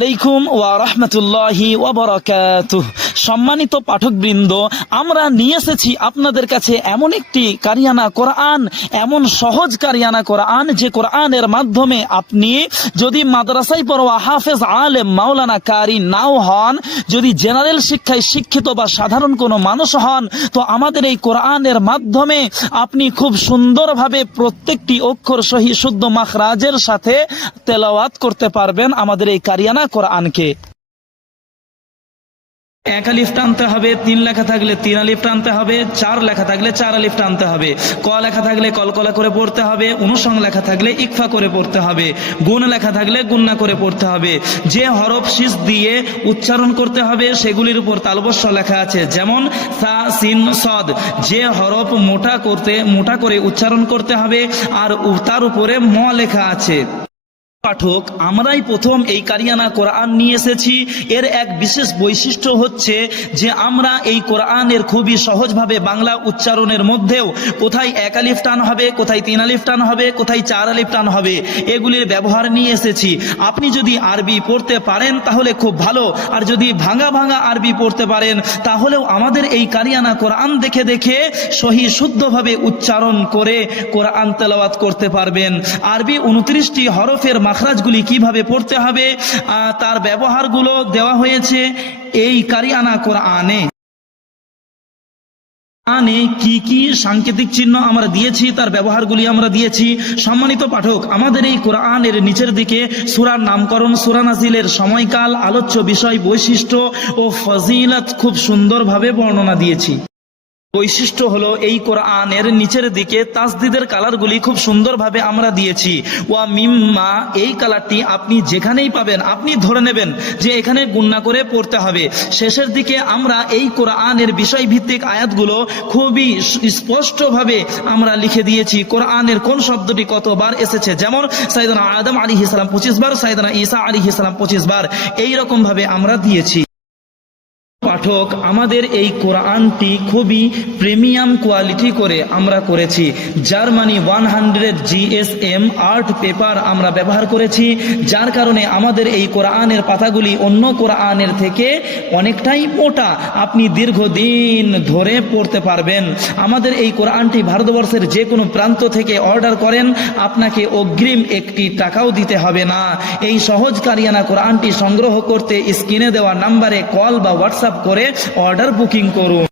আলাইকুম ওয়া রাহমাতুল্লাহি ওয়া বারাকাতুহু। সম্মানিত পাঠকবৃন্দ, আমরা নিয়ে এসেছি আপনাদের কাছে এমন একটি কারিয়ানা কোরআন, এমন সহজ কারিয়ানা কোরআন যে কোরআনের মাধ্যমে আপনি যদি মাদ্রাসায় পড়া হাফেজ আলেম মাওলানা কারি নাও হন, যদি জেনারেল শিক্ষায় শিক্ষিত বা সাধারণ কোনো মানুষ হন, তো আমাদের এই কোরআনের মাধ্যমে আপনি খুব সুন্দরভাবে প্রত্যেকটি অক্ষর সহি শুদ্ধ মাখরাজের সাথে তেলাওয়াত করতে পারবেন আমাদের এই কারিয়ানা কোরআনকে। এক আলিফ টানতে হবে, 3 লেখা থাকলে 3 আলিফ টানতে হবে, 4 লেখা থাকলে 4 আলিফ টানতে হবে, ক লেখা থাকলে কলকলা করে পড়তে হবে, অনুসং লেখা থাকলে ইকফা করে পড়তে হবে, গুণ লেখা থাকলে গুন্না করে পড়তে হবে। যে হরফ শিস দিয়ে উচ্চারণ করতে হবে সেগুলির উপর তালবস্য লেখা আছে, যেমন সা সিন সদ। যে হরফ মোটা করে উচ্চারণ করতে হবে আর তার উপরে ম লেখা আছে। পাঠক, আমরাই প্রথম এই কারিয়ানা কোরআন নিয়ে এসেছি। এর এক বিশেষ বৈশিষ্ট্য হচ্ছে যে আমরা এই কোরআনের খুবই সহজভাবে বাংলা উচ্চারণের মধ্যেও কোথায় 1 আলিফ টান হবে, কোথায় 3 আলিফ টান হবে, কোথায় 4 আলিফ টান হবে, এগুলির ব্যবহার নিয়ে এসেছি। আপনি যদি আরবি পড়তে পারেন তাহলে খুব ভালো, আর যদি ভাঙা আরবি পড়তে পারেন তাহলেও আমাদের এই কারিয়ানা কোরআন দেখে দেখে সহি শুদ্ধভাবে উচ্চারণ করে কোরআন তেলাওয়াত করতে পারবেন। আরবি 29টি হরফের মাখরাজগুলি কিভাবে পড়তে হবে তার ব্যবহারগুলো দেওয়া হয়েছে এই কারিয়ানা কোরআনে। কি কি সাংকেতিক চিহ্ন আমরা দিয়েছি তার ব্যবহারগুলি আমরা দিয়েছি। সম্মানিত পাঠক, আমাদের এই কোরআনের নিচের দিকে সূরার নামকরণ, সূরা নাজিলের সময়কাল, আলোচ্য বিষয়, বৈশিষ্ট্য ও ফজিলত খুব সুন্দরভাবে বর্ণনা দিয়েছি। বৈশিষ্ট্য হলো এই কোরআনের নিচের দিকে তাসদিদের কালারগুলি খুব সুন্দরভাবে আমরা দিয়েছি। ওয়া মিম্মা, এই কালারটি আপনি যেখানেই পাবেন আপনি ধরে নেবেন যে এখানে গুন্না করে পড়তে হবে। শেষের দিকে আমরা এই কোরআনের বিষয়ভিত্তিক আয়াতগুলো খুবই স্পষ্টভাবে আমরা লিখে দিয়েছি কোরআনের কোন শব্দটি কতবার এসেছে, যেমন সাইয়েদনা আদম আলাইহিস সালাম 25 বার, সাইয়েদনা ঈসা আলাইহিস সালাম 25 বার, এইরকম ভাবে আমরা দিয়েছি। পাঠক, আমাদের এই কোরআনটি খুবই প্রিমিয়াম কোয়ালিটি করে আমরা করেছি। জার্মানি 100 GSM আর্ট পেপার আমরা ব্যবহার করেছি, যার কারণে আমাদের এই কোরআনের পাতাগুলি অন্য কোরআনের থেকে অনেকটাই মোটা, আপনি দীর্ঘদিন ধরে পড়তে পারবেন। আমাদের এই কোরআনটি ভারতবর্ষের যে কোনো প্রান্ত থেকে অর্ডার করেন আপনাকে অগ্রিম 1 টাকাও দিতে হবে না। এই সহজ কারিয়ানা কোরআনটি সংগ্রহ করতে স্ক্রিনে দেওয়া নাম্বারে কল বা হোয়াটসঅ্যাপ করে অর্ডার বুকিং করুন।